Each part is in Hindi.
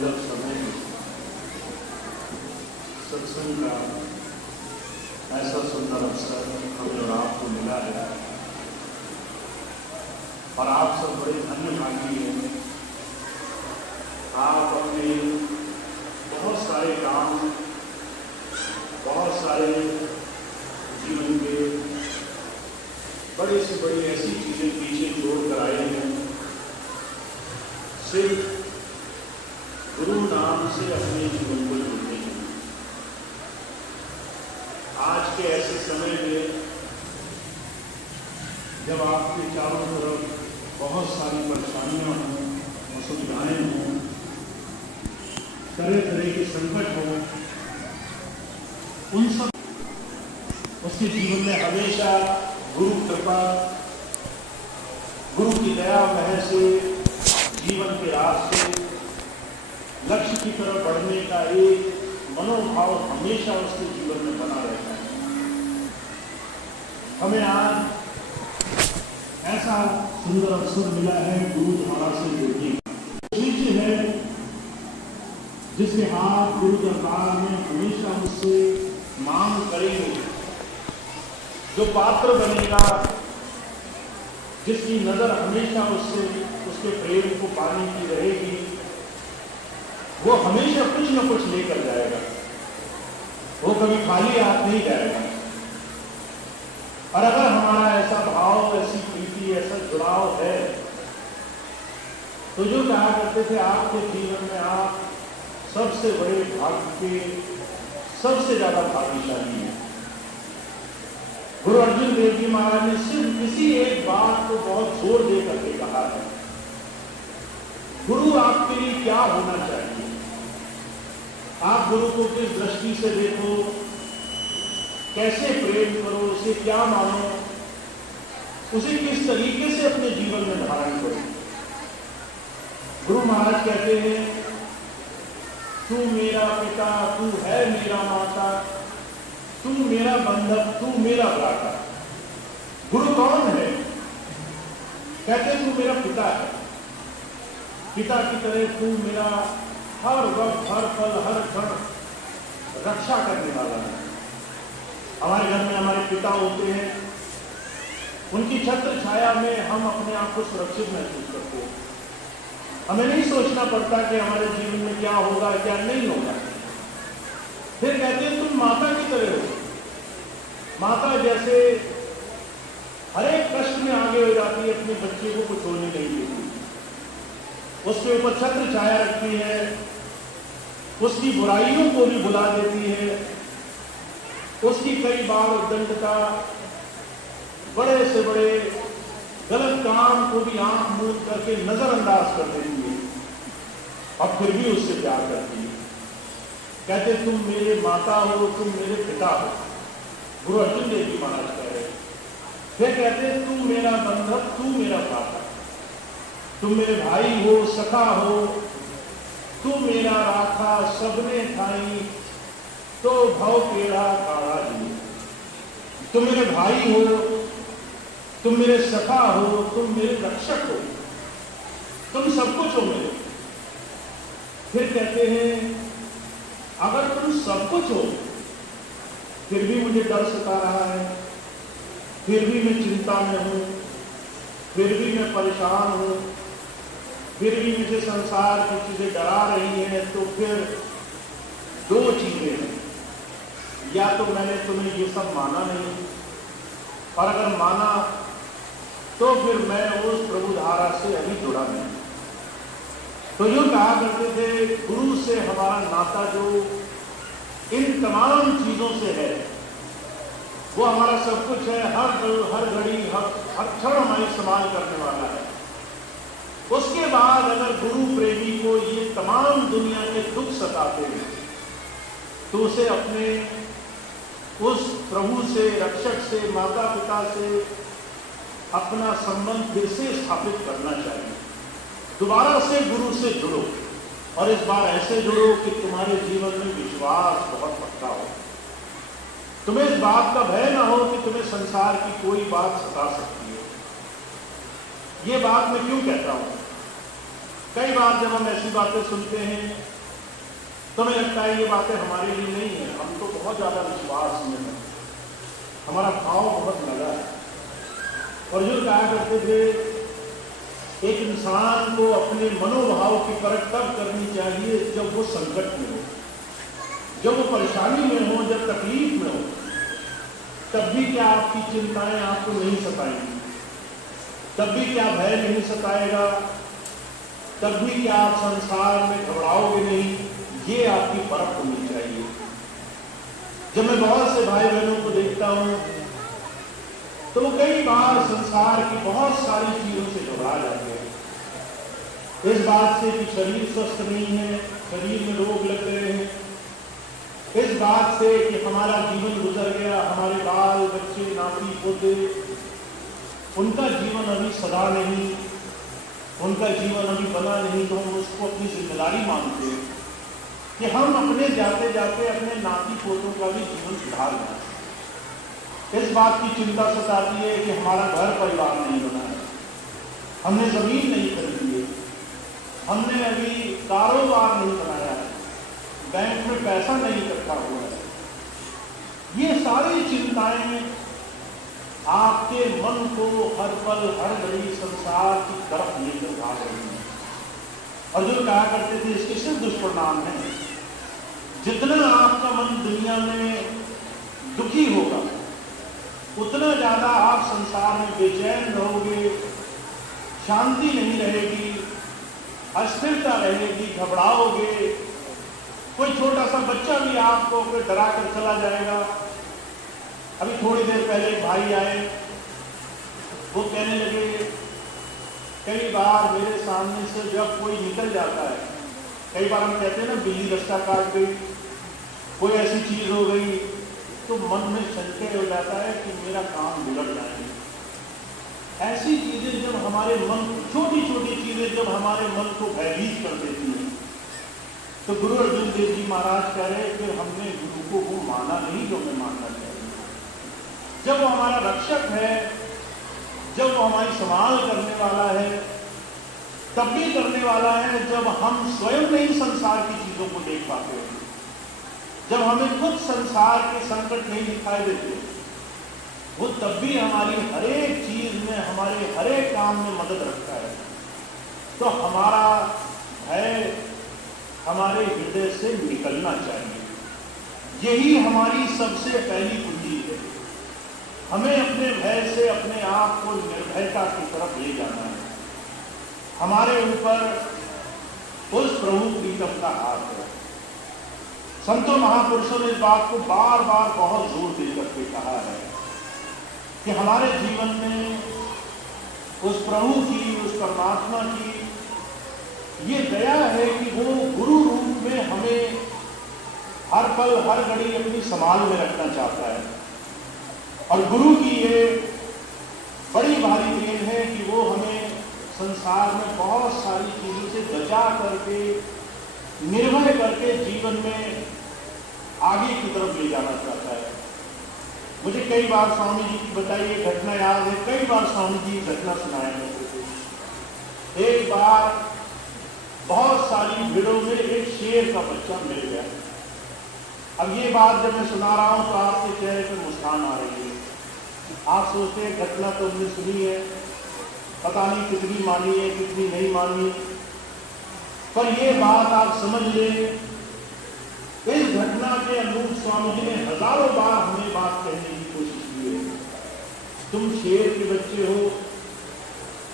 दुर्लभ समय में सत्संग का ऐसा सुंदर अवसर हमें और आपको मिला है और आप सब बड़े धन्य भागी हैं। आप अपने बहुत सारे काम, बहुत सारे जीवन के बड़ी से बड़ी ऐसी चीजें पीछे छोड़ कर आए हैं। सिर्फ गुरु नाम से अपने जीवन को जोड़ने के लिए। आज के ऐसे समय में जब आपके चारों तरफ बहुत सारी परेशानियां हों, असुविधाएं हों, तरह तरह के संकट हों, उन सब उसके जीवन में हमेशा गुरु कृपा, गुरु की दया वह से जीवन के रास्ते लक्ष्य की तरफ बढ़ने का एक मनोभाव हमेशा उसके जीवन में बना रहता है। हमें आज ऐसा सुंदर अवसर मिला है गुरु द्वारा से जुड़ने का। शिष्य है जिसके हाथ गुरु दरबार में हमेशा उससे मांग करेंगे, जो पात्र बनेगा, जिसकी नजर हमेशा उससे उसके प्रेम को पाने की रहेगी, वो हमेशा कुछ न कुछ लेकर जाएगा। वो कभी खाली हाथ नहीं जाएगा। और अगर हमारा ऐसा भाव, ऐसी प्रीति, ऐसा जुड़ाव है तो जो कहा करते थे आपके जीवन में आप सबसे बड़े भाग्य के सबसे ज्यादा भाग्यशाली हैं। गुरु अर्जुन देव जी महाराज ने सिर्फ इसी एक बात को बहुत जोर दे करके कहा है, गुरु आपके लिए क्या होना चाहिए। आप गुरु को किस दृष्टि से देखो, कैसे प्रेम करो, उसे क्या मानो, उसे किस तरीके से अपने जीवन में धारण करो। गुरु महाराज कहते हैं, तू मेरा पिता, तू है मेरा माता, तू मेरा बंधक, तू मेरा भ्राता। गुरु कौन है? कहते तू मेरा पिता है। पिता की तरह तू मेरा हर वक्त, हर पल, हर क्षण रक्षा करने वाला है। हमारे घर में हमारे पिता होते हैं, उनकी छत्र छाया में हम अपने आप को सुरक्षित महसूस करते हैं। हमें नहीं सोचना पड़ता कि हमारे जीवन में क्या होगा, क्या नहीं होगा। फिर कहते हैं तुम माता की तरह हो। माता जैसे हर एक कष्ट में आगे हो जाती है, अपने बच्चे को कुछ होने नहीं देती, उसके ऊपर छत्र छाया रखती है, उसकी बुराइयों को भी भुला देती है, उसकी कई बार उद्दंडता, बड़े से बड़े गलत काम को भी आंख मूंद करके नजरअंदाज कर देती है और फिर भी उससे प्यार करती है। कहते तुम मेरे माता हो, तुम मेरे पिता हो। गुरु अर्जुन देव जी महाराज कह रहे। फिर कहते तुम मेरा बंधक, तू मेरा भ्राता, तुम मेरे भाई हो, सखा हो, तू मेरा राखा, सबने खाई तो भव पेड़ा काढ़ा जी। तुम मेरे भाई हो, तुम मेरे सखा हो, तुम मेरे रक्षक हो, तुम सब कुछ हो मेरे। फिर कहते हैं अगर तुम सब कुछ हो फिर भी मुझे डर सता रहा है, फिर भी मैं चिंता में हूं, फिर भी मैं परेशान हूं, फिर भी मुझे संसार की चीजें डरा रही हैं, तो फिर दो चीजें हैं। या तो मैंने तुम्हें ये सब माना नहीं, और अगर माना तो फिर मैं उस प्रभु धारा से अभी जुड़ा नहीं। तो यूं कहा करते थे गुरु से हमारा नाता जो इन तमाम चीजों से है, वो हमारा सब कुछ है, हर घड़ी, हर क्षण हमारी संभाल करने वाला है। उसके बाद अगर गुरु प्रेमी को ये तमाम दुनिया के दुख सताते हैं तो उसे अपने उस प्रभु से, रक्षक से, माता पिता से अपना संबंध फिर से स्थापित करना चाहिए। दोबारा से गुरु से जुड़ो, और इस बार ऐसे जुड़ो कि तुम्हारे जीवन में विश्वास बहुत पक्का हो। तुम्हें इस बात का भय ना हो कि तुम्हें संसार की कोई बात सता सकती है। ये बात मैं क्यों कहता हूं? कई बार जब हम ऐसी बातें सुनते हैं तो हमें लगता है ये बातें हमारे लिए नहीं है, हम तो बहुत ज्यादा विश्वास में हैं, हमारा भाव बहुत लगा है। और जो कहा करते थे, एक इंसान को अपने मनोभाव की परख तब करनी चाहिए जब वो संकट में हो, जब वो परेशानी में हो, जब तकलीफ में हो। तब भी क्या आपकी चिंताएं आपको नहीं सताएंगी, तब भी क्या भय नहीं सताएगा, तब भी क्या आप संसार में घबराओगे नहीं, ये आपकी परख होनी चाहिए। जब मैं बहुत से भाई बहनों को देखता हूं तो वो कई बार संसार की बहुत सारी चीजों से घबरा जाते हैं। इस बात से कि शरीर स्वस्थ नहीं है, शरीर में रोग लग गए हैं, इस बात से कि हमारा जीवन गुजर गया, हमारे बाल बच्चे नाती पोते, उनका जीवन अभी सदा नहीं, उनका जीवन अभी बना नहीं, तो हम उसको अपनी जिम्मेदारी मानते हैं कि हम अपने जाते जाते अपने नाती पोतों का भी जीवन सुधार लें। इस बात की चिंता सताती है कि हमारा घर परिवार नहीं बना है, हमने जमीन नहीं खरीदी है, हमने अभी कारोबार नहीं बनाया है, बैंक में पैसा नहीं इकट्ठा हुआ है। ये सारी चिंताएं आपके मन को हर पल हर घड़ी संसार की तरफ लेकर भाग रही हैं। और जो कहा करते थे, इसके सिर्फ दुष्परिणाम है। जितना आपका मन दुनिया में दुखी होगा, उतना ज्यादा आप संसार में बेचैन रहोगे, शांति नहीं रहेगी, अस्थिरता रहेगी, घबराओगे। कोई छोटा सा बच्चा भी आपको डरा कर चला जाएगा। अभी थोड़ी देर पहले एक भाई आए, वो कहने लगे, कई बार मेरे सामने से जब कोई निकल जाता है, कई बार हम कहते हैं ना, बिल्ली रास्ता काट गई, कोई ऐसी चीज हो गई, तो मन में संशय हो जाता है कि मेरा काम बिगड़ जाएंगे। ऐसी चीजें जब हमारे मन, छोटी छोटी चीजें जब हमारे मन को भयभीत कर देती हैं, तो गुरु अर्जुन देव जी महाराज कह रहे, फिर हमने गुरु को वो माना नहीं जो हमें मानना चाहिए। जब वो हमारा रक्षक है, जब वो हमारी संभाल करने वाला है, तब भी करने वाला है जब हम स्वयं नहीं संसार की चीजों को देख पाते हैं, जब हमें खुद संसार के संकट नहीं दिखाई देते, वो तब भी हमारी हर एक चीज में, हमारे हर एक काम में मदद रखता है। तो हमारा भय हमारे हृदय से निकलना चाहिए। यही हमारी सबसे पहली कुंजी है। हमें अपने भय से अपने आप को निर्भयता की तरफ ले जाना है। हमारे ऊपर उस प्रभु प्रीतम का हाथ है। संतों महापुरुषों ने इस बात को बार बार बहुत जोर दे करके कहा है कि हमारे जीवन में उस प्रभु की, उस परमात्मा की ये दया है कि वो गुरु रूप में हमें हर पल हर घड़ी अपनी संभाल में रखना चाहता है। और गुरु की ये बड़ी भारी देन है कि वो हमें संसार में बहुत सारी चीजों से बचा करके, निर्भय करके जीवन में आगे की तरफ ले जाना चाहता है। मुझे कई बार स्वामी जी की बताई ये घटना याद है, कई बार स्वामी जी घटना सुनाए करते थे। एक बार बहुत सारी भीड़ों में एक शेर का बच्चा मिल गया। अब ये बात जब मैं सुना रहा हूं तो आपके चेहरे पर मुस्कान आ रही है। आप सोचते हैं घटना तो हमने सुनी है, पता नहीं कितनी मानी है कितनी नहीं मानी, पर ये बात आप समझ लें, इस घटना के अनुरूप स्वामी जी ने हजारों बार हमें बात कहने की कोशिश की है। तुम शेर के बच्चे हो,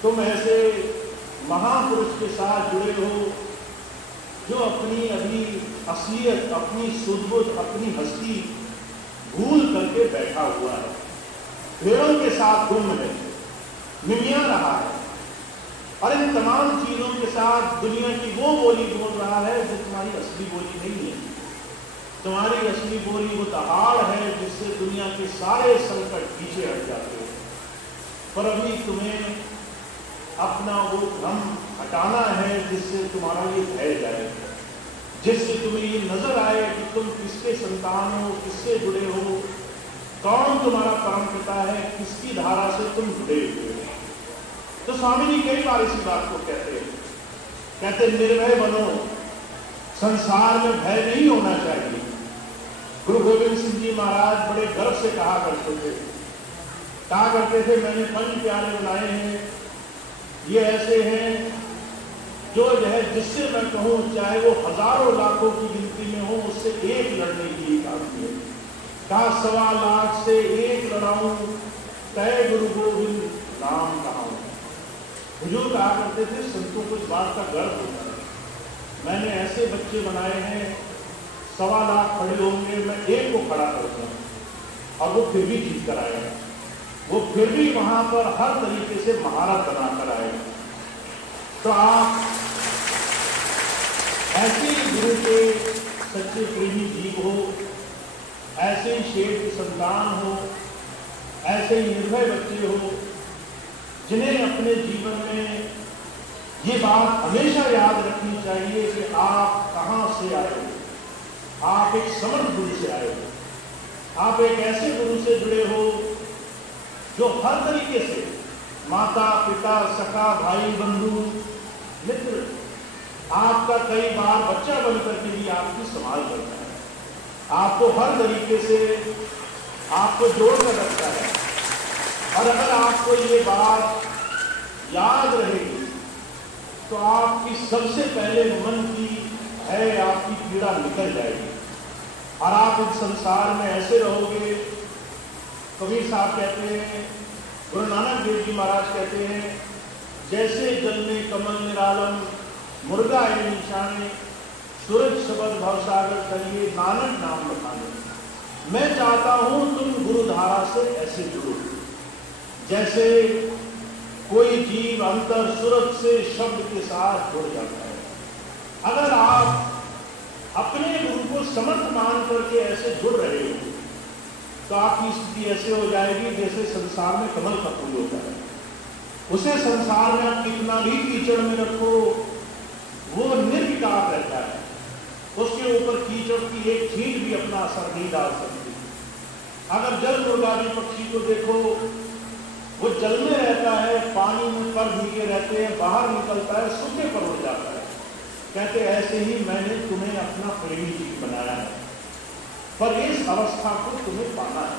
तुम ऐसे महापुरुष के साथ जुड़े हो जो अपनी अभी असलियत, अपनी सुध-बुध, अपनी हस्ती भूल करके बैठा हुआ है, भेड़ों के साथ गुम है, मिमिया रहा है, और इन तमाम चीजों के साथ दुनिया की वो बोली बोल रहा है जो तुम्हारी असली बोली नहीं है। तुम्हारी असली बोली वो दहाड़ है जिससे दुनिया के सारे संकट पीछे हट जाते हैं। पर अभी तुम्हें अपना वो भ्रम हटाना है जिससे तुम्हारा ये भय जाए, जिससे तुम्हें ये नजर आए कि तुम किसके संतान हो, किससे जुड़े हो, कौन तुम्हारा परम पिता है, किसकी धारा से तुम जुड़े हुए हो। तो स्वामी जी कई बार इसी बात को कहते हैं कहते निर्भय बनो, संसार में भय नहीं होना चाहिए। गुरु गोविंद सिंह जी महाराज बड़े गर्व से कहा करते थे मैंने 5 प्यारे बनाए हैं, ये ऐसे हैं जो है जिससे मैं कहूं चाहे वो हजारों लाखों की गिनती में हो, उससे एक लड़ने की ही काफी है। कहा 1.25 लाख से एक लड़ाऊं, तय गुरु गोविंद नाम कहाऊं। हुजूर कहा करते थे संतों को इस बात का गर्व होता है, मैंने ऐसे बच्चे बनाए हैं 1.25 लाख खड़े होंगे, मैं एक को खड़ा करता हूं और वो फिर भी जीत कर आएगा, वो फिर भी वहां पर हर तरीके से महारत बनाकर आएगा। तो आप ऐसे गुरु के सच्चे प्रेमी जीव हो, ऐसे ही शेर की संतान हो, ऐसे ही निर्भय बच्चे हो, जिन्हें अपने जीवन में ये बात हमेशा याद रखनी चाहिए कि आप कहां से आए हो। आप एक समर्थ गुरु से आए हो, आप एक ऐसे गुरु से जुड़े हो जो हर तरीके से माता पिता सखा भाई बंधु मित्र आपका कई बार बच्चा बनकर के भी आपकी संभाल करता है, आपको हर तरीके से आपको जोड़ कर रखता है। और अगर आपको ये बात याद रहेगी तो आपकी सबसे पहले मन की है आपकी पीड़ा निकल जाएगी और आप इस संसार में ऐसे रहोगे। कबीर साहब कहते हैं, गुरु नानक देव जी महाराज कहते हैं, जैसे जल में कमल निरालम मुर्गा ए निशाने, सूरज शबद भवसागर करिए नानक नाम बताने। मैं चाहता हूं तुम गुरुधारा से ऐसे जुड़ो जैसे कोई जीव अंतर सूरज से शब्द के साथ जुड़ जाता है। अगर आप अपने गुरु को समर्थ मान करके ऐसे जुड़ रहे हो तो आपकी स्थिति ऐसे हो जाएगी जैसे संसार में कमल का फूल होता है। उसे संसार में आप कितना भी कीचड़ में रखो वो निर्विकार रहता है, उसके ऊपर कीचड़ की एक छींट भी अपना असर नहीं डाल सकती। अगर जल मुर्गावी पक्षी को देखो, वो जल में रहता है, पानी में पर भीगे रहते हैं, बाहर निकलता है सूखे पर उड़ जाता है। कहते ऐसे ही मैंने तुम्हें अपना प्रेमी जीव बनाया है, पर इस अवस्था को तुम्हें पाना है,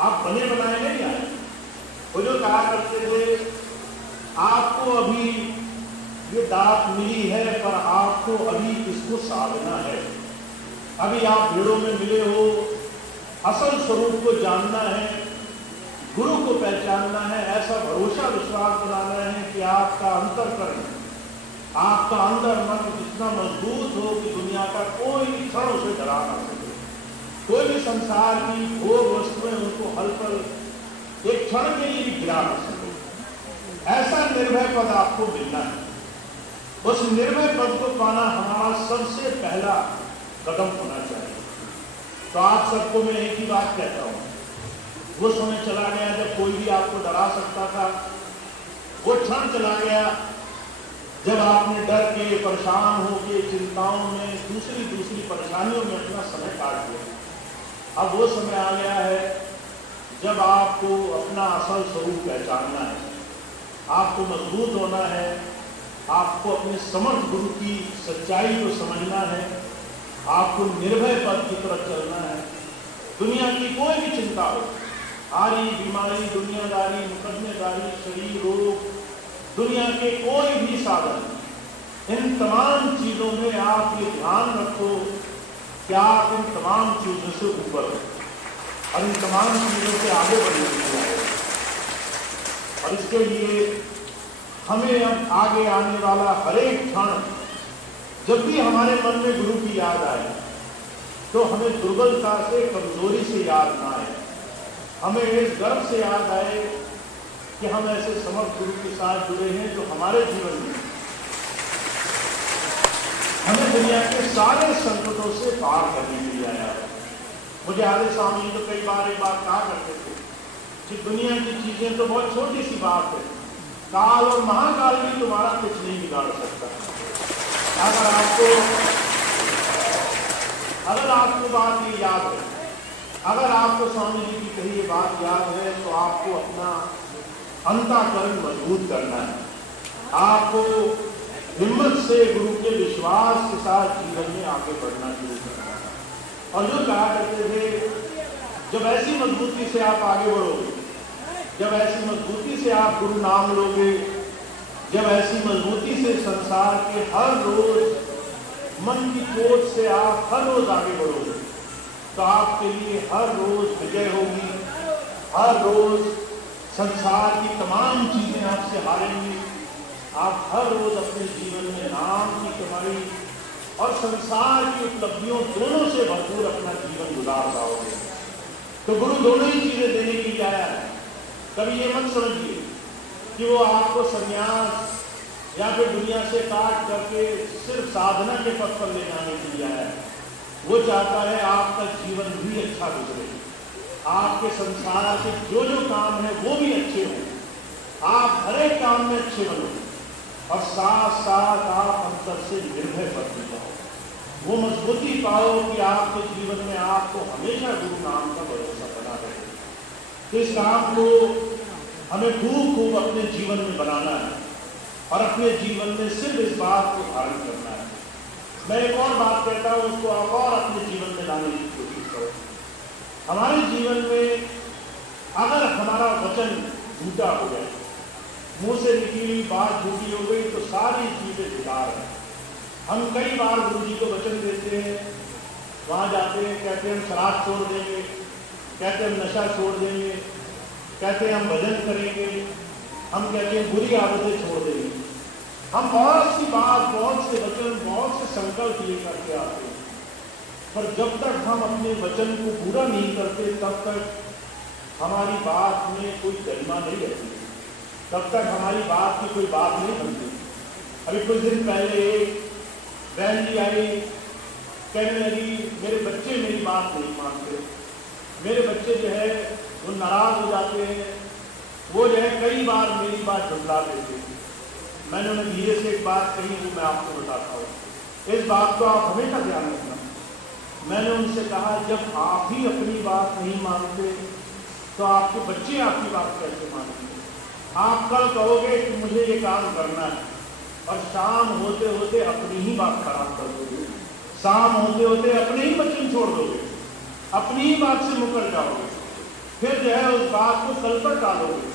आप बने बनाए नहीं आए। वो जो कहा करते थे आपको अभी ये दात मिली है पर आपको अभी इसको साधना है। अभी आप भीड़ों में मिले हो, असल स्वरूप को जानना है, गुरु को पहचानना है, ऐसा भरोसा विश्वास बनाना है कि आपका अंतःकरण, आपका अंदर मन जितना मजबूत हो कि दुनिया का कोई क्षण उसे डरा ना सके। कोई भी संसार की भोग वस्तुएं उनको हल पर एक क्षण के लिए भी गिरा ना सके। ऐसा निर्भय पद आपको मिलना है। उस निर्भय पद को पाना हमारा सबसे पहला कदम होना चाहिए। तो आप सबको मैं एक ही बात कहता हूं, वो समय चला गया जब कोई भी आपको डरा सकता था, वो क्षण चला गया जब आपने डर के, परेशान होके, चिंताओं में, दूसरी परेशानियों में अपना समय काट दिया। अब वो समय आ गया है जब आपको अपना असल स्वरूप पहचानना है, आपको मजबूत होना है, आपको अपने समर्थ गुरु की सच्चाई को समझना है, आपको निर्भय पद की तरफ चलना है। दुनिया की कोई भी चिंता हो, हारी बीमारी, दुनियादारी, मुकदमेदारी, शरीर रोग, दुनिया के कोई भी साधन, इन तमाम चीजों में आप ये ध्यान रखो कि आप इन तमाम चीजों से ऊपर हो और इन तमाम चीजों से आगे बढ़ने चाहिए। और इसके लिए हमें अब आगे आने वाला हर एक क्षण जब भी हमारे मन में गुरु की याद आए तो हमें दुर्बलता से, कमजोरी से याद ना आए, हमें इस गर्व से याद आए कि हम ऐसे समर्थ गुरु के साथ जुड़े हैं जो हमारे जीवन में हमें दुनिया के सारे संकटों से पार करने के लिए आया है। मुझे आदि स्वामी तो कई बार एक बात कहा करते थे कि दुनिया की चीजें तो बहुत छोटी सी बात है, काल और महाकाल भी तुम्हारा कुछ नहीं बिगाड़ सकता। अगर आपको बात ये याद है, अगर आपको स्वामी जी की कही ये बात याद है तो आपको अपना अंतःकरण मजबूत करना है, आपको हिम्मत से गुरु के विश्वास के साथ जीवन में आगे बढ़ना शुरू करना है। और जो कहा करते थे, जब ऐसी मजबूती से आप आगे बढ़ोगे, जब ऐसी मजबूती से आप गुरु नाम लोगे, जब ऐसी मजबूती से संसार के हर रोज मन की कोच से आप हर रोज आगे बढ़ोगे, तो आपके लिए हर रोज विजय होगी। हर रोज संसार की तमाम चीजें आपसे हारेंगी। आप हर रोज अपने जीवन में नाम की कमाई और संसार की उपलब्धियों दोनों से भरपूर अपना जीवन गुजार पाओगे। तो गुरु दोनों ही चीजें देने के लिए आया है। कभी ये मत समझिए कि वो आपको संन्यास या फिर दुनिया से काट करके सिर्फ साधना के पथ पर ले जाने के लिए आया है। वो चाहता है आपका जीवन भी अच्छा गुजरे, आपके संसार के जो जो काम है वो भी अच्छे हों, आप हर एक काम में अच्छे बनो और साथ साथ आप अंतर से निर्भय बनते जाओ। वो मजबूती पाओ कि आपके जीवन में आपको हमेशा गुरु नाम का भरोसा बना रहे। तो इस काम को हमें खूब खूब अपने जीवन में बनाना है और अपने जीवन में सिर्फ इस बात को धारण करना है। मैं एक और बात कहता हूं, उसको आप और अपने जीवन में लाने की कोशिश करो। हमारे जीवन में अगर हमारा वचन झूठा हो गया, मुंह से निकली हुई बात झूठी हो गई, तो सारी चीजें बेकार है। हम कई बार गुरु जी को वचन देते हैं, वहां जाते हैं, कहते हैं हम शराब छोड़ देंगे, कहते हैं हम नशा छोड़ देंगे, कहते हैं हम भजन करेंगे, हम कहते हैं बुरी आदतें छोड़ देंगे। हम बहुत सी बात, बहुत से वचन, बहुत से संकल्प लेकर के आते हैं, पर जब तक हम अपने वचन को पूरा नहीं करते तब तक हमारी बात में कोई गरिमा नहीं रहती, तब तक हमारी बात की कोई बात नहीं बनती। अभी कुछ दिन पहले एक बहन जी आई, कहने लगी मेरे बच्चे मेरी बात नहीं मानते, मेरे बच्चे जो है वो नाराज हो जाते हैं, वो जो है कई बार मेरी बात झुठला देते हैं। मैंने उन्हें धीरे से एक बात कही, वो मैं आपको बताता हूँ, इस बात को आप हमेशा ध्यान रखना। मैंने उनसे कहा जब आप ही अपनी बात नहीं मानते तो आपके बच्चे आपकी बात कैसे मानेंगे? आप कल कहोगे कि मुझे ये काम करना है और शाम होते होते अपनी ही बात खराब कर दोगे, शाम होते होते अपने ही वचन छोड़ दोगे, अपनी ही बात से मुकर जाओगे, फिर जो है उस बात को कल पर टालोगे।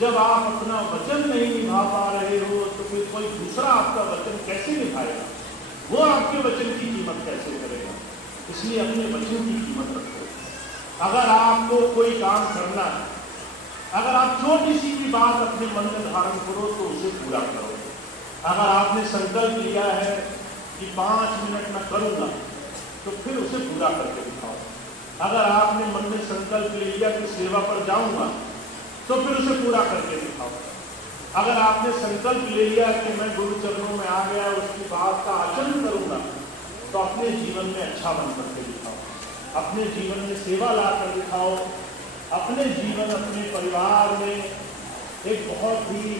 जब आप अपना वचन नहीं निभा पा रहे हो तो फिर कोई दूसरा आपका वचन कैसे निभाएगा? वो आपके वचन की कीमत कैसे करेगा? इसलिए अपने वचन की कीमत रखो। अगर आपको कोई काम करना है, अगर आप छोटी सी भी बात अपने मन में धारण करो तो उसे पूरा करो। अगर आपने संकल्प लिया है कि 5 मिनट में करूंगा, तो फिर उसे पूरा करके दिखाओ। अगर आपने मन में संकल्प ले लिया कि सेवा पर जाऊंगा, तो फिर उसे पूरा करके दिखाओ। अगर आपने संकल्प ले लिया कि मैं गुरु चरणों में आ गया, उसकी बात का आचरण करूंगा, तो अपने जीवन में अच्छा बन करके दिखाओ, अपने जीवन में सेवा ला कर दिखाओ, अपने जीवन, अपने परिवार में एक बहुत ही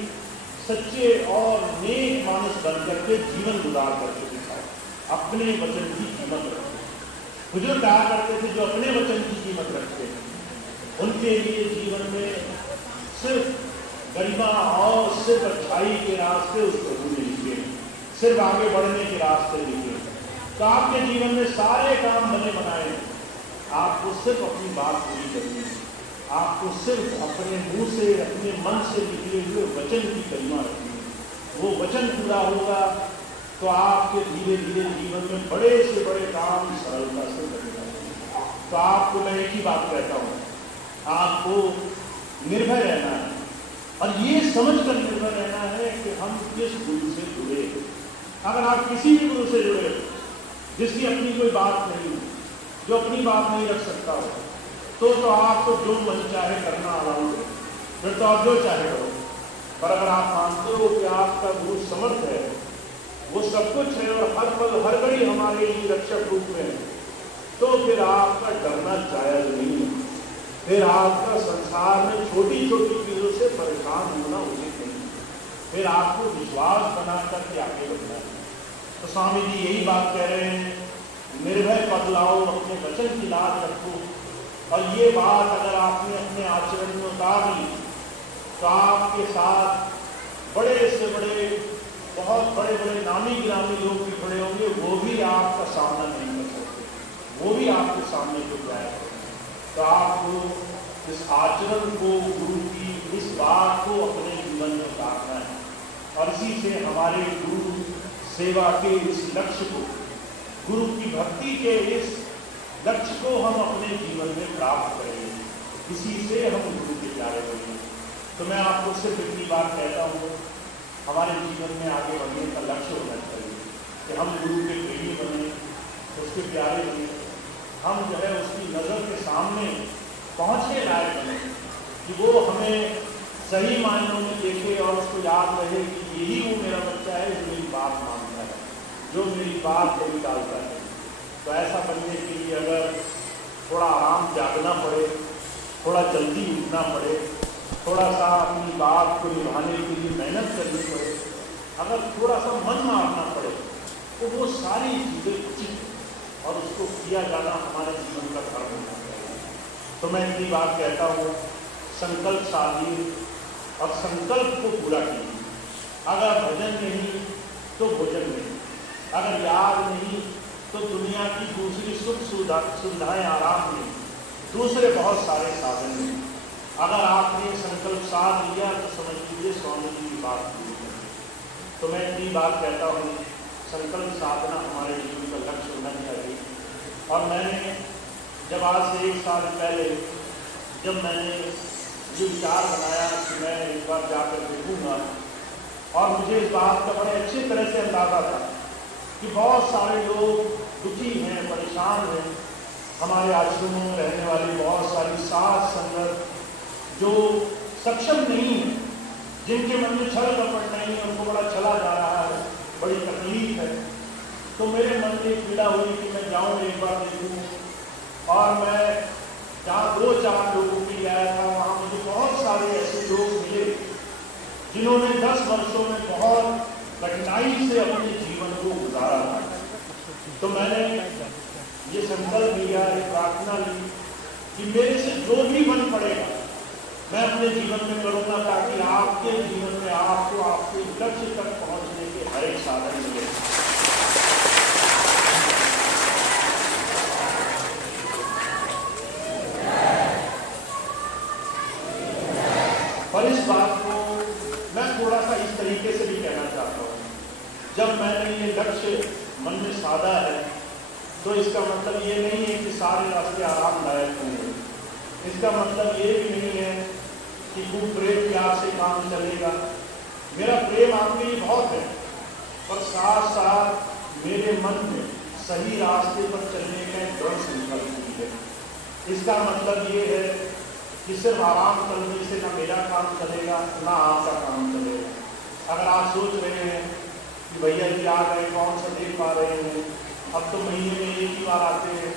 सच्चे और नेक मानस बन करके जीवन गुजार करके दिखाओ। अपने वचन की कीमत रखो। बुजुर्ग कहा करते थे जो अपने वचन की कीमत रखते हैं उनके लिए जीवन में सिर्फ गरिमा और सिर्फ अच्छाई के रास्ते उस प्रभु ने लिखे, सिर्फ आगे बढ़ने के रास्ते लिखे। तो आपके जीवन में सारे काम बने बनाए, आपको सिर्फ अपनी बात पूरी करनी है, आपको सिर्फ अपने मुंह से, अपने मन से निकले हुए वचन की गरिमा रखनी है। वो वचन पूरा होगा तो आपके धीरे धीरे जीवन में बड़े से बड़े काम सरलता से बनेगा। तो आपको मैं एक ही बात कहता हूँ, आपको निर्भय रहना है और ये समझकर निर्भय रहना है कि हम किस गुरु से जुड़े। अगर आप किसी भी गुरु से जुड़े जिसकी अपनी कोई बात नहीं, जो अपनी बात नहीं रख सकता हो, तो आपको जो मन चाहे करना अलाउ है, फिर तो आप जो चाहे करो। पर अगर आप मानते हो कि आपका गुरु समर्थ है, वो सब कुछ है और हर पल हर घड़ी हमारे लिए रक्षक रूप में है, तो फिर आपका डरना जायज नहीं है। फिर आपका संसार में छोटी छोटी चीजों से परेशान होना उचित नहीं। फिर आपको विश्वास बनाकर के आगे बढ़ना है। तो स्वामी जी यही बात कह रहे हैं, निर्भय पद लाओ, अपने वचन की लाज रखो। और ये बात अगर आपने अपने आचरण में उतार ली तो आपके साथ बड़े से बड़े बहुत बड़े बड़े नामी गिरामी लोग भी खड़े होंगे, वो भी आपका सामना नहीं कर सकते, वो भी आपके सामने झुक जाएगा। तो आपको इस आचरण को, गुरु की इस बात को अपने जीवन में उतारना है, और इसी से हमारे गुरु सेवा के इस लक्ष्य को, गुरु की भक्ति के इस लक्ष्य को हम अपने जीवन में प्राप्त करेंगे, इसी से हम गुरु के प्यारे बनेंगे। तो मैं आपको सिर्फ इतनी बात कहता हूँ, हमारे जीवन में आगे बढ़ने का लक्ष्य होना चाहिए कि हम गुरु के प्रेमी बने, उसके प्यारे बने, हम जो है उसकी नज़र के सामने पहुँचने लायक बने, कि वो हमें सही मायनों में देखे और उसको याद रहे कि यही वो मेरा बच्चा है जो मेरी बात मानता है, जो मेरी बात को निकालता है। तो ऐसा बनने के लिए अगर थोड़ा आराम जागना पड़े, थोड़ा जल्दी उठना पड़े, थोड़ा सा अपनी बात को निभाने के लिए मेहनत करनी पड़े, अगर थोड़ा सा मन मारना पड़े, तो वो सारी चीज़ें उचित है और उसको किया जाना हमारे जीवन का धर्म होना चाहिए। तो मैं इतनी बात कहता हूँ, संकल्प साधिए और संकल्प को पूरा कीजिए। अगर भजन नहीं तो भोजन नहीं, अगर याद नहीं तो दुनिया की दूसरी सुख सुविधाएं आराम नहीं, दूसरे बहुत सारे साधन नहीं। अगर आपने संकल्प साध लिया तो समझ लीजिए स्वामी जी की बात पूरी है। तो मैं इतनी बात कहता हूँ, संकल्प साधना हमारे जीवन का लक्ष्य होना चाहिए। और मैंने जब आज से 1 साल पहले जब मैंने ये विचार बनाया कि मैं एक बार जाकर देखूंगा, और मुझे इस बात का बड़े अच्छी तरह से अंदाजा था कि बहुत सारे लोग दुखी हैं, परेशान हैं, हमारे आश्रमों में रहने वाली बहुत सारी साथ संगत जो सक्षम नहीं है, जिनके मन में छल कपट नहीं है, उनको बड़ा चला जा रहा है, बड़ी तकलीफ है। तो मेरे मन में पीड़ा हुई कि मैं जाऊँ एक बार देखूँ, और मैं जहाँ 2-4 लोगों के लिए आया था, वहाँ मुझे बहुत सारे ऐसे लोग मिले जिन्होंने 10 वर्षों में बहुत कठिनाई से अपने जीवन को गुजारा था। तो मैंने ये संकल्प लिया, एक प्रार्थना ली कि मेरे से जो भी बन पड़ेगा मैं अपने जीवन में करूँगा, ताकि आपके जीवन में आपको आपके लक्ष्य तक पहुँचने के हर एक साधन मिले। और इस बात को मैं थोड़ा सा इस तरीके से भी कहना चाहता हूँ, जब मैंने ये लक्ष्य मन में साधा है तो इसका मतलब ये नहीं है कि सारे रास्ते आरामदायक होंगे। इसका मतलब ये भी नहीं है कि खूब प्रेम प्यार से काम चलेगा। मेरा प्रेम आपके लिए बहुत है, और साथ साथ मेरे मन में सही रास्ते पर चलने का एक दृढ़ संकल्प भी है। इसका मतलब ये है कि सिर्फ आराम करने से ना मेरा काम चलेगा, ना आपका काम चलेगा। अगर आप सोच रहे हैं कि भैया जी आ गए, कौन सा देख पा रहे हैं, अब तो महीने में 1 ही बार आते हैं,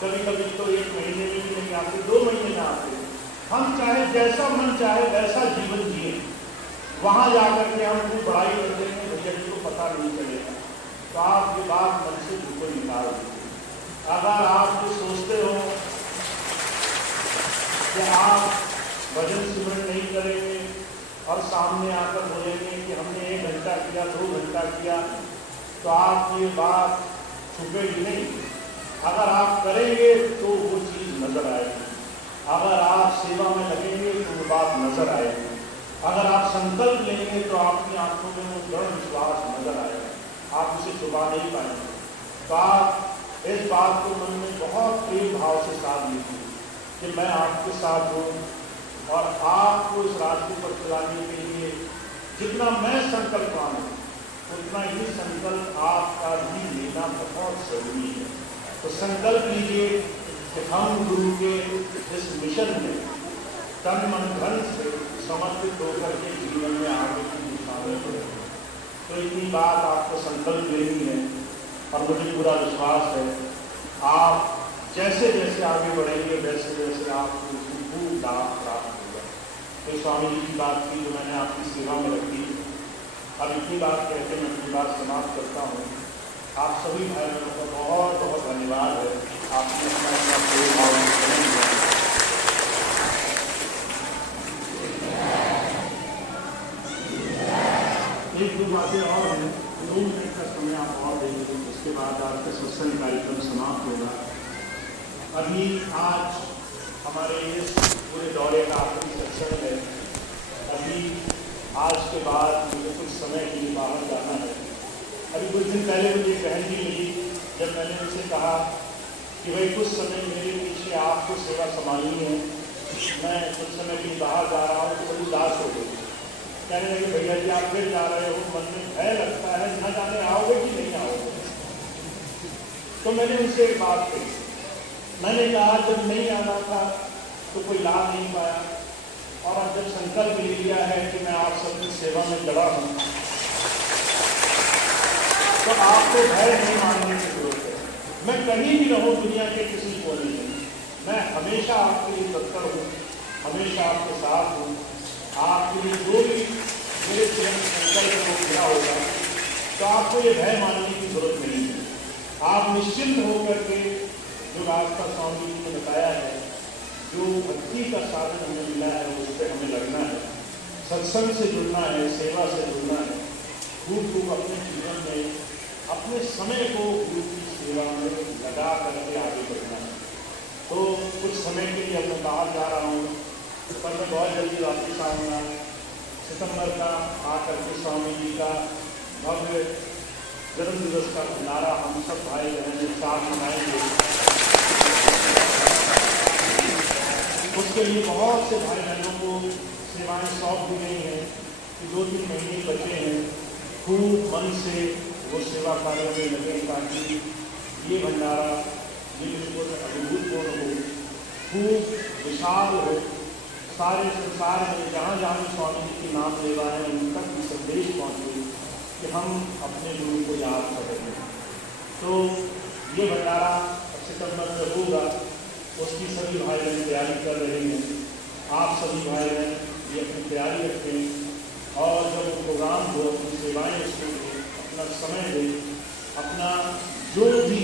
कभी कभी तो 1 महीने में भी नहीं आते, 2 महीने में आते हैं। हम चाहे जैसा मन चाहे वैसा जीवन जिए, वहाँ जाकर के हम खूब बड़ाई कर देंगे, भैया जी को पता नहीं चलेगा। तो आप ये बात मन से बिल्कुल निकाल दीजिए। अगर आप ये सोचते हो कि आप भजन सिमरन नहीं करेंगे और सामने आकर बोलेंगे कि हमने 1 घंटा किया, 2 घंटा किया, तो आप ये बात छुपेगी नहीं। अगर आप करेंगे तो वो चीज़ नजर आएगी, अगर आप सेवा में लगेंगे तो वो बात नजर आएगी, अगर आप संकल्प लेंगे तो आपकी आंखों में वो दृढ़ विश्वास नजर आएगा, आप उसे छुपा नहीं पाएंगे। तो आप इस बात को मन में बहुत प्रेम भाव से साथ लीजिए कि मैं आपके साथ हूँ, और आपको इस रास्ते पर चलाने के लिए जितना मैं संकल्प मानूं उतना ही संकल्प आपका भी लेना बहुत जरूरी है। तो संकल्प लीजिए कि हम गुरु के इस मिशन में तन मन धन से समर्पित होकर के जीवन में आगे की दिशा में बढ़े। तो इतनी बात आपको संकल्प लेनी है, और मुझे पूरा विश्वास है आप जैसे जैसे आगे बढ़ेंगे वैसे वैसे आपको उसकी खूब लाभ प्राप्त होगा। तो स्वामी जी की बात की जो मैंने आपकी सेवा में रखी, अब इतनी बात कहते मैं अपनी बात समाप्त करता हूँ। आप सभी भाई बहनों का बहुत बहुत धन्यवाद है, आपने अपना प्रेम भाव दिया। एक बातें और हैं, 2 मिनट का समय आप और दे दें, उसके बाद आपका सत्संग कार्यक्रम समाप्त होगा। अभी आज हमारे इस पूरे दौरे का आखिरी सत्संग है। अभी आज के बाद मुझे कुछ समय के लिए बाहर जाना है। अभी कुछ दिन पहले मुझे एक बहन भी मिली, जब मैंने उनसे कहा कि भाई कुछ समय मेरे पीछे आपको सेवा संभालनी है, मैं कुछ समय के लिए बाहर जा रहा हूँ, तो बड़ी उदास हो गई। कहने लगे भैया जी आप फिर जा रहे हो, मन में भय लगता है, न जाने आओगे कि नहीं आओगे। तो मैंने उनसे एक बात कही, मैंने कहा जब नहीं आना था तो कोई लाभ नहीं पाया, और अब जब संकल्प ले लिया है कि मैं आप सबकी सेवा में लगा हूँ, तो आपको भय नहीं मानने की जरूरत है। मैं कहीं भी रहूँ दुनिया के किसी कोने में, मैं हमेशा आपके लिए तत्पर हूँ, हमेशा आपके साथ हूँ। आपके लिए जो भी मेरे जीवन संकल्प को पूरा होगा, तो आपको ये भय मानने की जरूरत नहीं है। आप निश्चिंत होकर के जो रास्ता स्वामी जी ने बताया है, जो भक्ति का साधन हमें मिला है, उस पर हमें लगना है, सत्संग से जुड़ना है, सेवा से जुड़ना है, खूब खूब अपने जीवन में अपने समय को गुरु की सेवा में लगा करके आगे बढ़ना है। तो कुछ समय के लिए मैं बाहर जा रहा हूँ, पर मैं बहुत जल्दी वापस आऊँगा। सितंबर का आकर के स्वामी जी का भव्य जन्म दिवस का भंडारा हम सब भाई बहन एक साथ मनाएंगे। उसके लिए बहुत से भाई बहनों को सेवाएं सौंप दी गई हैं कि 2-3 महीने बचे हैं, खूब मन से वो सेवा कार्य में लगे, ताकि ये भंडारा ये बिल्कुल अभिभूतपूर्ण हो, खूब विशाल हो, सारे संसार में जहाँ जहाँ भी स्वामी जी की नाम लेवा है उन तक भी संदेश पहुँचे कि हम अपने गुरु को याद कर रहे हैं। तो ये भंडारा सितंबर में होगा, उसकी सभी भाई बहन तैयारी कर रहे हैं। आप सभी भाई बहन ये अपनी तैयारी रखें, और जब प्रोग्राम हो अपनी सेवाएँ उसमें दें, अपना समय दें, अपना जो भी